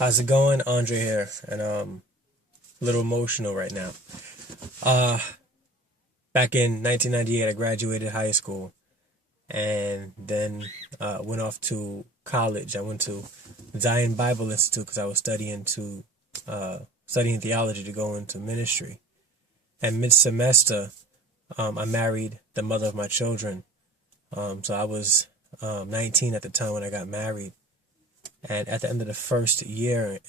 How's it going? Andre here, and a little emotional right now. Uh, Back in 1998, I graduated high school, and then went off to college. I went to Zion Bible Institute because I was studying theology to go into ministry. And mid semester, I married the mother of my children. So I was 19 at the time when I got married. And at the end of the first year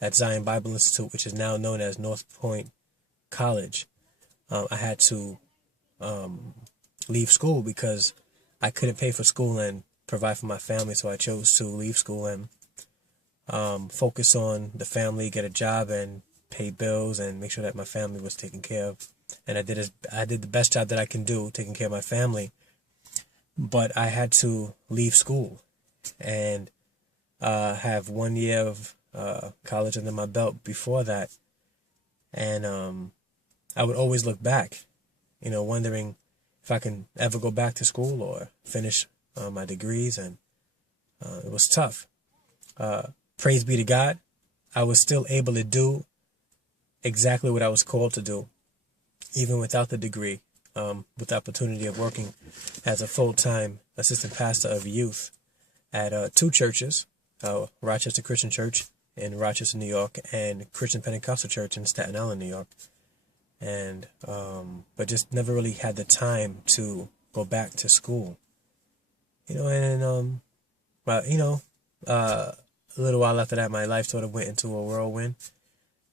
at Zion Bible Institute, which is now known as North Point College, I had to leave school because I couldn't pay for school and provide for my family. So I chose to leave school and focus on the family, get a job, and pay bills and make sure that my family was taken care of. And I did the best job that I can do, taking care of my family. But I had to leave school and have 1 year of college under my belt before that. And I would always look back, wondering if I can ever go back to school or finish my degrees. And it was tough. Praise be to God, I was still able to do exactly what I was called to do, even without the degree, with the opportunity of working as a full-time assistant pastor of youth at two churches, Rochester Christian Church in Rochester, New York, and Christian Pentecostal Church in Staten Island, New York. And but just never really had the time to go back to school. A little while after that, my life sort of went into a whirlwind,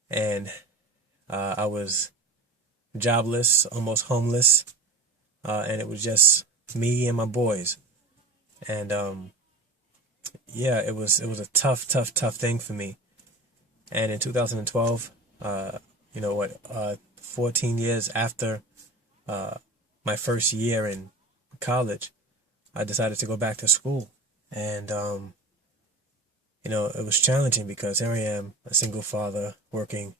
and I was jobless, almost homeless, and it was just me and my boys. And yeah, it was a tough thing for me. And in 2012, 14 years after my first year in college, I decided to go back to school. And it was challenging because here I am, a single father, working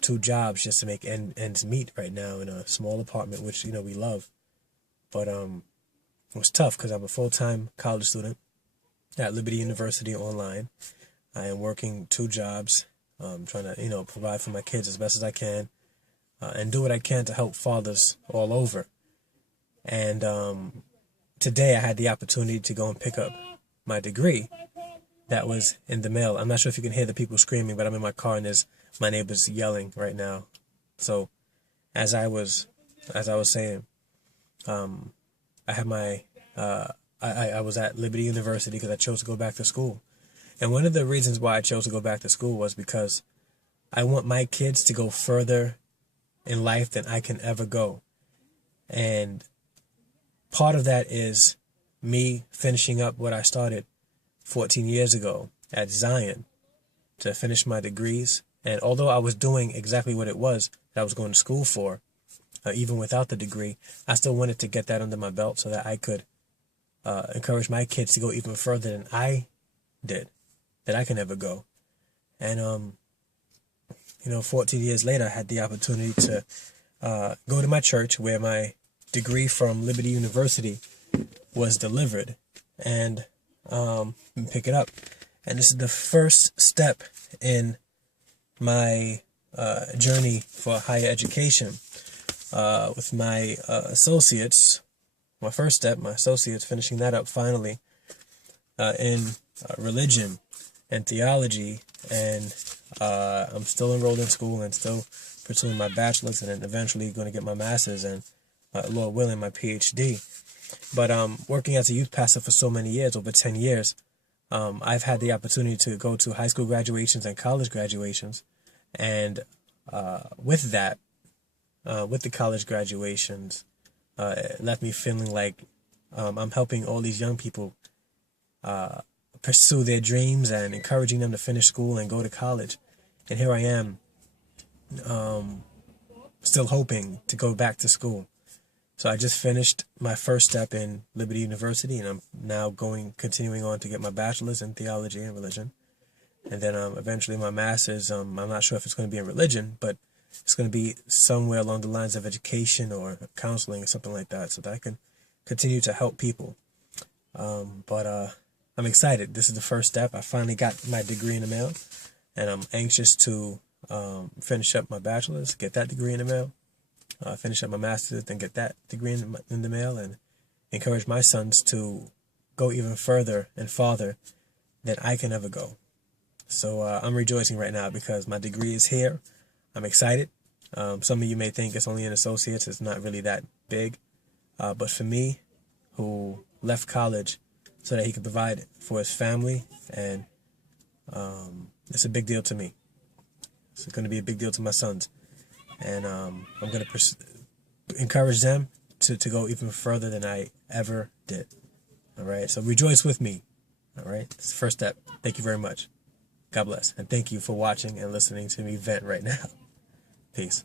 two jobs just to make ends meet right now in a small apartment, which we love. But it was tough because I'm a full-time college student at Liberty University online. I am working two jobs, trying to provide for my kids as best as I can, and do what I can to help fathers all over. And today I had the opportunity to go and pick up my degree that was in the mail. I'm not sure if you can hear the people screaming, but I'm in my car and there's my neighbors yelling right now. So as I was saying, I had my I was at Liberty University because I chose to go back to school. And one of the reasons why I chose to go back to school was because I want my kids to go further in life than I can ever go. And part of that is me finishing up what I started 14 years ago at Zion to finish my degrees. And although I was doing exactly what it was that I was going to school for, even without the degree, I still wanted to get that under my belt so that I could encourage my kids to go even further than I did, that I can ever go. And 14 years later, I had the opportunity to go to my church where my degree from Liberty University was delivered, and pick it up. And this is the first step in my journey for higher education with my associates. My first step, my associates, finishing that up finally in religion and theology. And I'm still enrolled in school and still pursuing my bachelor's, and then eventually going to get my master's and, Lord willing, my PhD. But working as a youth pastor for so many years, over 10 years, I've had the opportunity to go to high school graduations and college graduations. And with that, with the college graduations, it left me feeling like I'm helping all these young people pursue their dreams and encouraging them to finish school and go to college. And here I am, still hoping to go back to school. So I just finished my first step in Liberty University, and I'm now continuing on to get my bachelor's in theology and religion. And then eventually my master's, I'm not sure if it's going to be in religion, but it's going to be somewhere along the lines of education or counseling or something like that, so that I can continue to help people. But I'm excited. This is the first step. I finally got my degree in the mail, and I'm anxious to finish up my bachelor's, get that degree in the mail, finish up my master's, then get that degree in the mail, and encourage my sons to go even further and farther than I can ever go. So I'm rejoicing right now because my degree is here. I'm excited. Some of you may think it's only an associate's. It's not really that big. But for me, who left college so that he could provide for his family, and it's a big deal to me. It's going to be a big deal to my sons. And I'm going to encourage them to go even further than I ever did. All right? So rejoice with me. All right? It's the first step. Thank you very much. God bless. And thank you for watching and listening to me vent right now. Peace.